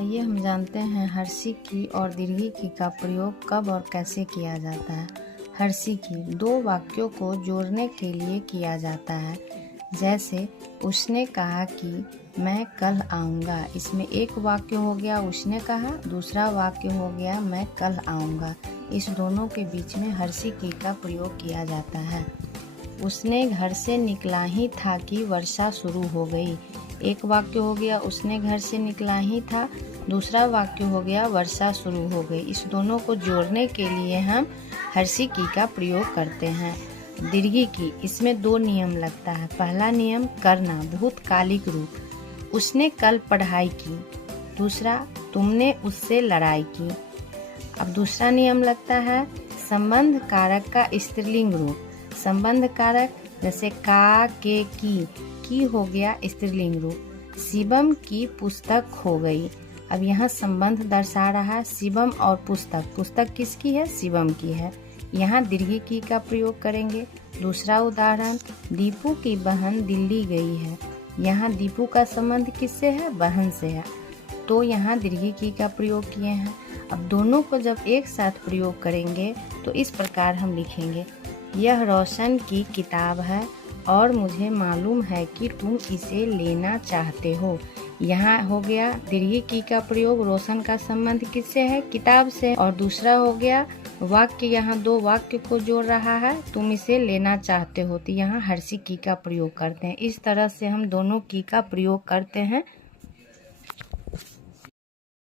आइए हम जानते हैं हर्षी की और दीर्घी की का प्रयोग कब और कैसे किया जाता है। हर्षी की दो वाक्यों को जोड़ने के लिए किया जाता है। जैसे उसने कहा कि मैं कल आऊँगा, इसमें एक वाक्य हो गया उसने कहा, दूसरा वाक्य हो गया मैं कल आऊँगा। इस दोनों के बीच में हर्षी की का प्रयोग किया जाता है। उसने घर से निकला ही था कि वर्षा शुरू हो गई। एक वाक्य हो गया उसने घर से निकला ही था, दूसरा वाक्य हो गया वर्षा शुरू हो गई। इस दोनों को जोड़ने के लिए हम हर्षी की का प्रयोग करते हैं। दीर्घी की, इसमें दो नियम लगता है। पहला नियम करना, भूतकालिक रूप, उसने कल पढ़ाई की। दूसरा, तुमने उससे लड़ाई की। अब दूसरा नियम लगता है संबंध कारक का स्त्रीलिंग रूप। संबंध कारक जैसे का, के, की हो गया स्त्रीलिंग रूप। शिवम की पुस्तक खो गई। अब यहाँ संबंध दर्शा रहा है शिवम और पुस्तक। पुस्तक किसकी है? शिवम की है। यहाँ दीर्घी की का प्रयोग करेंगे। दूसरा उदाहरण, दीपू की बहन दिल्ली गई है। यहाँ दीपू का संबंध किससे है? बहन से है, तो यहाँ दीर्घी की का प्रयोग किए हैं। अब दोनों को जब एक साथ प्रयोग करेंगे तो इस प्रकार हम लिखेंगे, यह रोशन की किताब है और मुझे मालूम है कि तुम इसे लेना चाहते हो। यहाँ हो गया दीर्घी की का प्रयोग, रोशन का संबंध किससे है? किताब से। और दूसरा हो गया वाक्य, यहाँ दो वाक्य को जोड़ रहा है, तुम इसे लेना चाहते हो, तो यहाँ हर्षी की का प्रयोग करते हैं। इस तरह से हम दोनों की का प्रयोग करते हैं।